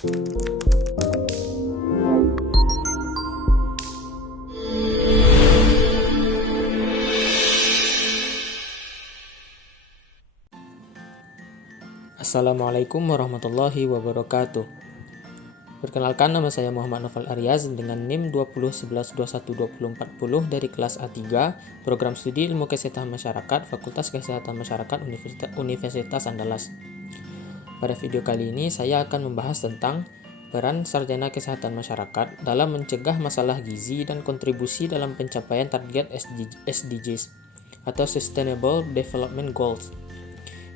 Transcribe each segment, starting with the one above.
Assalamualaikum warahmatullahi wabarakatuh. Perkenalkan, nama saya Muhammad Noval Aryaz dengan NIM 2011212040 dari kelas A3, Program Studi Ilmu Kesehatan Masyarakat, Fakultas Kesehatan Masyarakat Universitas Andalas. Pada video kali ini saya akan membahas tentang peran sarjana kesehatan masyarakat dalam mencegah masalah gizi dan kontribusi dalam pencapaian target SDGs atau Sustainable Development Goals.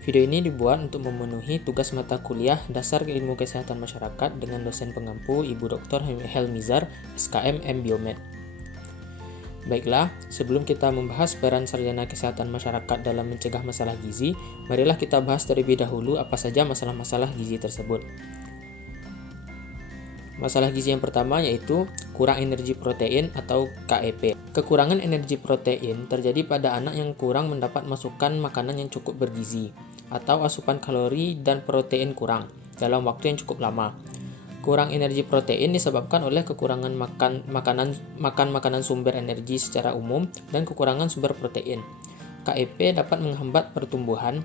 Video ini dibuat untuk memenuhi tugas mata kuliah Dasar Ilmu Kesehatan Masyarakat dengan dosen pengampu Ibu Dr. Helmizar, SKM M Biomed. Baiklah, sebelum kita membahas peran sarjana kesehatan masyarakat dalam mencegah masalah gizi, marilah kita bahas terlebih dahulu apa saja masalah-masalah gizi tersebut. Masalah gizi yang pertama yaitu kurang energi protein atau KEP. Kekurangan energi protein terjadi pada anak yang kurang mendapat masukan makanan yang cukup bergizi atau asupan kalori dan protein kurang dalam waktu yang cukup lama. Kurang energi protein disebabkan oleh kekurangan makanan sumber energi secara umum dan kekurangan sumber protein. KEP dapat menghambat pertumbuhan,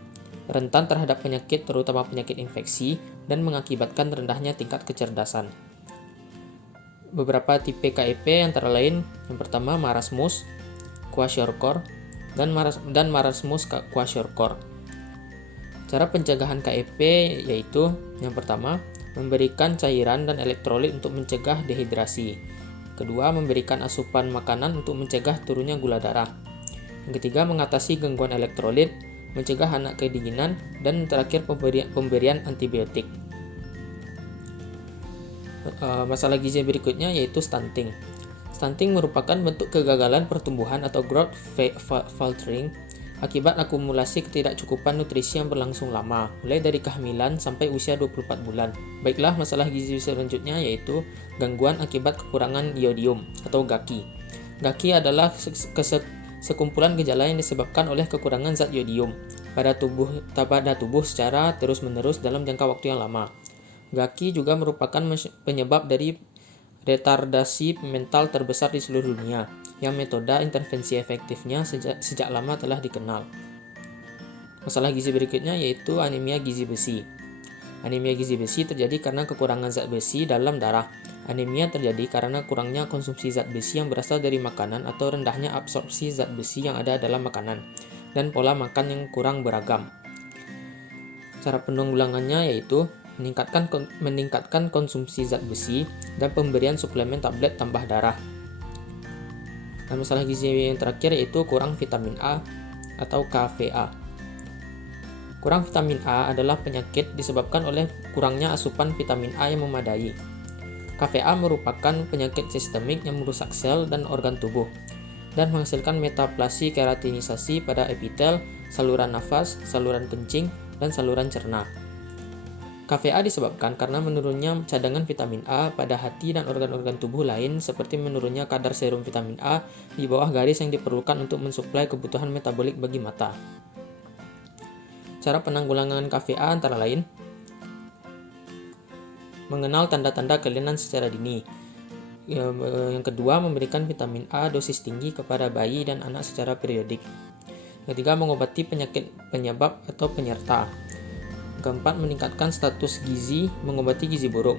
rentan terhadap penyakit terutama penyakit infeksi, dan mengakibatkan rendahnya tingkat kecerdasan. Beberapa tipe KEP antara lain yang pertama marasmus, kwashiorkor, dan marasmus kwashiorkor. Cara pencegahan KEP yaitu yang pertama, memberikan cairan dan elektrolit untuk mencegah dehidrasi. Kedua, memberikan asupan makanan untuk mencegah turunnya gula darah. Yang ketiga, mengatasi gangguan elektrolit, mencegah anak kedinginan, dan terakhir pemberian antibiotik. Masalah gizi berikutnya yaitu stunting. Stunting merupakan bentuk kegagalan pertumbuhan atau growth faltering akibat akumulasi ketidakcukupan nutrisi yang berlangsung lama, mulai dari kehamilan sampai usia 24 bulan. Baiklah, masalah gizi selanjutnya yaitu gangguan akibat kekurangan iodium atau GAKI. GAKI adalah sekumpulan gejala yang disebabkan oleh kekurangan zat iodium pada tubuh secara terus-menerus dalam jangka waktu yang lama. GAKI juga merupakan penyebab dari retardasi mental terbesar di seluruh dunia, yang metode intervensi efektifnya sejak lama telah dikenal. Masalah gizi berikutnya yaitu anemia gizi besi. Anemia gizi besi terjadi karena kekurangan zat besi dalam darah. Anemia terjadi karena kurangnya konsumsi zat besi yang berasal dari makanan atau rendahnya absorpsi zat besi yang ada dalam makanan, dan pola makan yang kurang beragam. Cara penanggulangannya yaitu meningkatkan konsumsi zat besi dan pemberian suplemen tablet tambah darah. Dan masalah gizi yang terakhir yaitu kurang vitamin A atau KVA. Kurang vitamin A adalah penyakit disebabkan oleh kurangnya asupan vitamin A yang memadai. KVA merupakan penyakit sistemik yang merusak sel dan organ tubuh dan menghasilkan metaplasi keratinisasi pada epitel, saluran nafas, saluran kencing, dan saluran cerna. KVA disebabkan karena menurunnya cadangan vitamin A pada hati dan organ-organ tubuh lain seperti menurunnya kadar serum vitamin A di bawah garis yang diperlukan untuk mensuplai kebutuhan metabolik bagi mata. Cara penanggulangan KVA antara lain mengenal tanda-tanda kelainan secara dini. Yang kedua, memberikan vitamin A dosis tinggi kepada bayi dan anak secara periodik. Ketiga, mengobati penyakit penyebab atau penyerta. Keempat, meningkatkan status gizi, mengobati gizi buruk.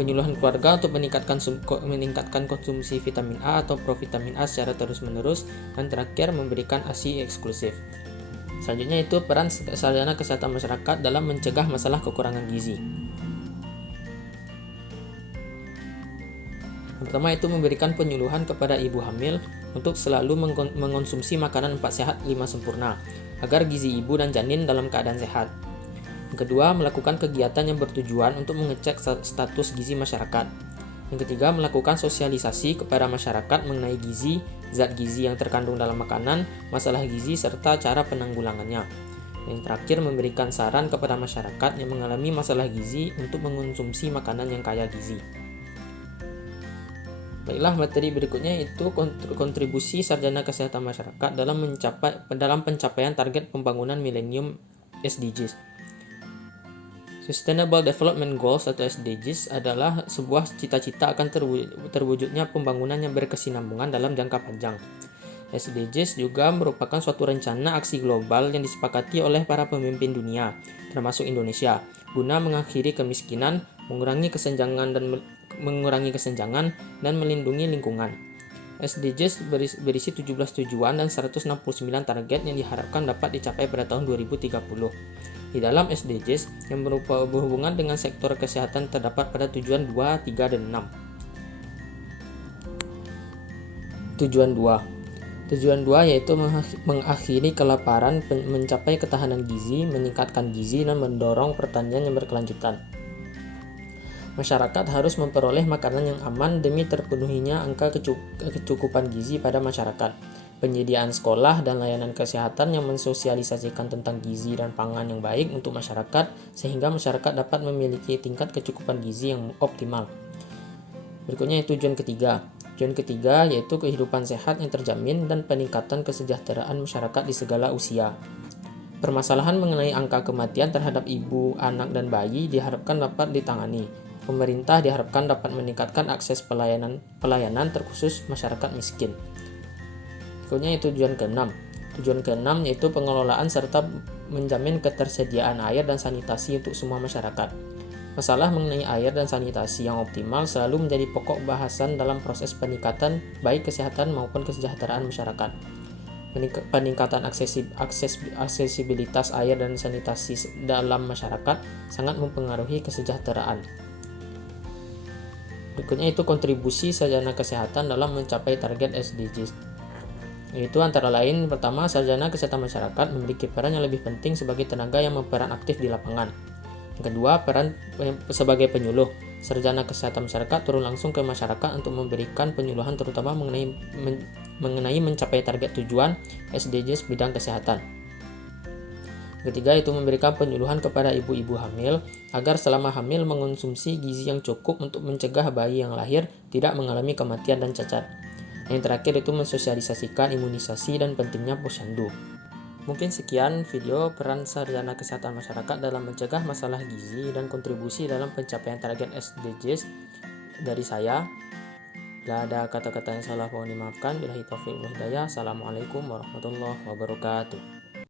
Penyuluhan keluarga untuk meningkatkan konsumsi vitamin A atau provitamin A secara terus-menerus. Dan terakhir, memberikan ASI eksklusif. Selanjutnya itu peran sarjana kesehatan masyarakat dalam mencegah masalah kekurangan gizi. Yang pertama itu memberikan penyuluhan kepada ibu hamil untuk selalu mengonsumsi makanan 4 sehat 5 sempurna agar gizi ibu dan janin dalam keadaan sehat. Yang kedua, melakukan kegiatan yang bertujuan untuk mengecek status gizi masyarakat. Yang ketiga, melakukan sosialisasi kepada masyarakat mengenai gizi, zat gizi yang terkandung dalam makanan, masalah gizi, serta cara penanggulangannya. Yang terakhir, memberikan saran kepada masyarakat yang mengalami masalah gizi untuk mengonsumsi makanan yang kaya gizi. Baiklah, materi berikutnya itu kontribusi sarjana kesehatan masyarakat dalam pencapaian target pembangunan milenium SDGs. Sustainable Development Goals atau SDGs adalah sebuah cita-cita akan terwujudnya pembangunan yang berkesinambungan dalam jangka panjang. SDGs juga merupakan suatu rencana aksi global yang disepakati oleh para pemimpin dunia, termasuk Indonesia, guna mengakhiri kemiskinan, mengurangi kesenjangan dan melindungi lingkungan. SDGs berisi 17 tujuan dan 169 target yang diharapkan dapat dicapai pada tahun 2030. Di dalam SDGs yang berhubungan dengan sektor kesehatan terdapat pada tujuan 2, 3, dan 6. Tujuan 2. Tujuan 2 yaitu mengakhiri kelaparan, mencapai ketahanan gizi, meningkatkan gizi, dan mendorong pertanian yang berkelanjutan. Masyarakat harus memperoleh makanan yang aman demi terpenuhinya angka kecukupan gizi pada masyarakat. Penyediaan sekolah dan layanan kesehatan yang mensosialisasikan tentang gizi dan pangan yang baik untuk masyarakat sehingga masyarakat dapat memiliki tingkat kecukupan gizi yang optimal. Berikutnya tujuan ketiga. Tujuan ketiga yaitu kehidupan sehat yang terjamin dan peningkatan kesejahteraan masyarakat di segala usia. Permasalahan mengenai angka kematian terhadap ibu, anak, dan bayi diharapkan dapat ditangani. Pemerintah diharapkan dapat meningkatkan akses pelayanan terkhusus masyarakat miskin. Berikutnya tujuan ke-6. Tujuan ke-6 yaitu pengelolaan serta menjamin ketersediaan air dan sanitasi untuk semua masyarakat. Masalah mengenai air dan sanitasi yang optimal selalu menjadi pokok bahasan dalam proses peningkatan baik kesehatan maupun kesejahteraan masyarakat. Peningkatan aksesibilitas air dan sanitasi dalam masyarakat sangat mempengaruhi kesejahteraan. Berikutnya kontribusi sarjana kesehatan dalam mencapai target SDGs. Yaitu antara lain, pertama, sarjana kesehatan masyarakat memiliki peran yang lebih penting sebagai tenaga yang berperan aktif di lapangan. Yang kedua, peran sebagai penyuluh. Sarjana kesehatan masyarakat turun langsung ke masyarakat untuk memberikan penyuluhan terutama mengenai mencapai target tujuan SDGs bidang kesehatan. Ketiga, memberikan penyuluhan kepada ibu-ibu hamil agar selama hamil mengonsumsi gizi yang cukup untuk mencegah bayi yang lahir tidak mengalami kematian dan cacat. Yang terakhir mensosialisasikan imunisasi dan pentingnya posyandu. Mungkin sekian video peran sarjana kesehatan masyarakat dalam mencegah masalah gizi dan kontribusi dalam pencapaian target SDGs dari saya. Bila ada kata-kata yang salah mohon dimaafkan. Billahi taufiq wal hidayah. Assalamualaikum warahmatullahi wabarakatuh.